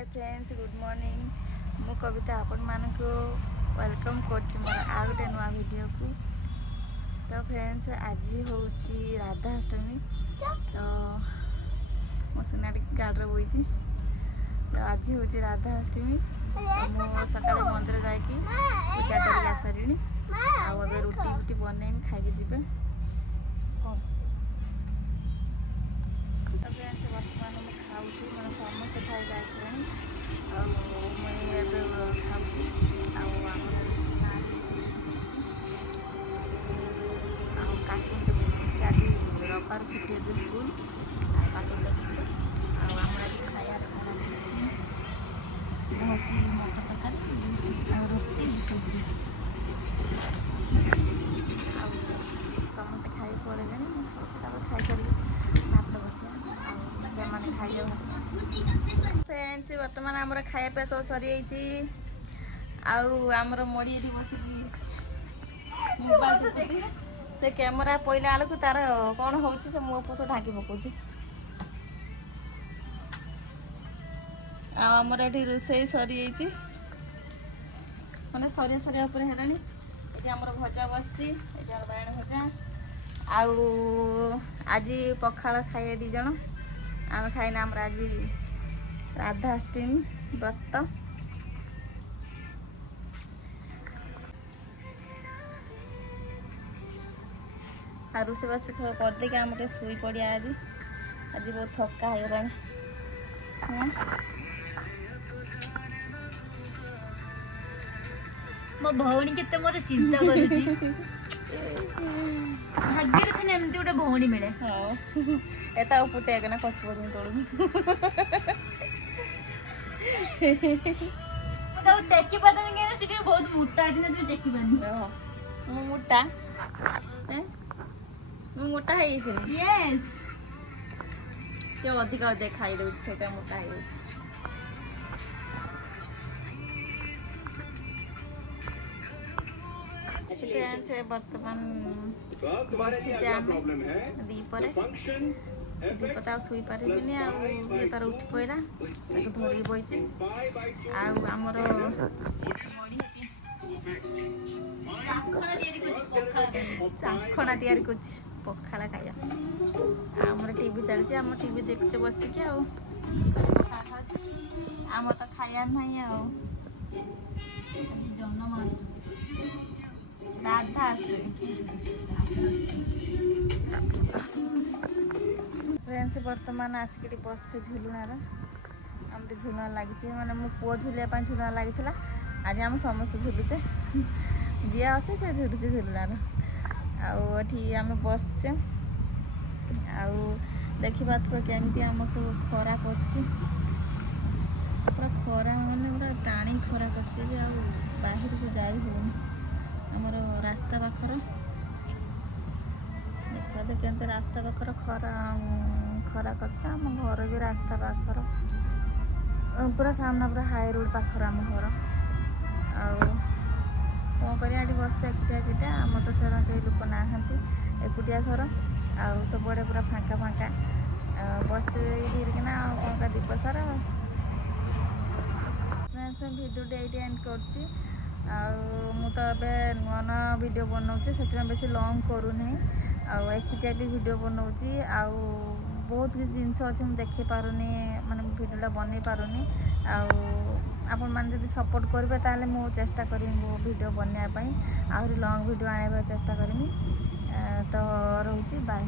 Hi friends good morning मु कविता आपण मानक वेलकम करछि मोर आ गोटे नुआ वीडियो को। तो फ्रेंड्स आज होउछि राधा अष्टमी। तो मो सुना गाड़ी बोई। तो आज होउछि राधा अष्टमी। मु सकाळे मंदिर जाइकी पूजा कर आसरी आ रुटी फुटी बनैमी खाइके जीवे। फ्रेंड्स बर्तमान मुझे खाऊँ मैंने समस्ते खाई आसले कार्टून देखुची आज रविवार छुट्टी अच्छे स्कूल कार्टून देखुचे आम आज खायार हूँ मटर तरकारी रोटी सब्जी समस्ते खाई पड़े खाऊँ खाई सारे भात बसिया मैंने खाई फ्रेंड्स बर्तमान आमर खाया सब सरी आमर मड़ी ये बस मोबाइल देखुची से कैमेरा पइला आलू तार कौन हो मुह पोष ढांकी पकाउची आमर ये रोसई सरी मैंने सरिया सरिया ये आमर भजा बसची बायण भजा आज पखाल खाए दी जन आम खाइना आम आज राधा अष्टमी व्रत आ रोषेबास करदे आम शुई पड़िया आज आज बहुत थका हो मो भौणी केते मोर चिंता करूची भाग्य थे एमती गोटे भौणी मिले हाँ एता पुटे ना खस पड़ तोड़ टेकी पातन के सिटी बहुत मोटा अछि ना तू टेकी पानी मु मोटा मु मोटा है इसे यस के अधिक अधिक खाई दउछ सेटा मोटा है फ्रेंड्स वर्तमान बसी दीपर दीपता शुई पारे तार उठी पड़ा धरिक बही आमर चाखणा तैयारी कर पखाला खाया आमर टीवी चलती आम टीवी देखुचे बसिकी आम तो खाया ना राधा अष्टमी फ्रेंड्स वर्तमान आसिक बसचे झुलुणार आम झुलना लगी मैंने मो पुओ झुलिया झुलना लगी आज आम समस्त झुलुचे जी अच्छे से झुलुचे झुलुणार आम बसचे देखा थोड़ा केमती आम सब खरा कर पूरा खरा मैंने पूरा टाणी खरा कर बाहर को जाई होनी आमर रास्ता पाखर देखा तो केमती रास्ता पाखर खरा खरा करम घर भी रास्ता पाखर पूरा सामना पूरा हाई रोड पाखर आम घर कौन कर बस एकुटिया आम तो से कई लोक ना एकुटिया घर सब पूरा फाँका फाँका बस धीरकिना कौन का दीप सारा भिडियो ये एंड कर तो नुआ नुआ वीडियो बनाऊँगी से बेस लंग करूनी एकुटिया भी वीडियो बनाऊँगी बहुत किसी जिनस अच्छे मुझे देखी पारुनी माने वीडियोटा बन पारुनी आपण मैंने जब सपोर्ट करेंगे ताले मु चेष्टा करी वीडियो बनवाई आहरी लंग वीडियो आने चेष्टा करी तो रोची बाय।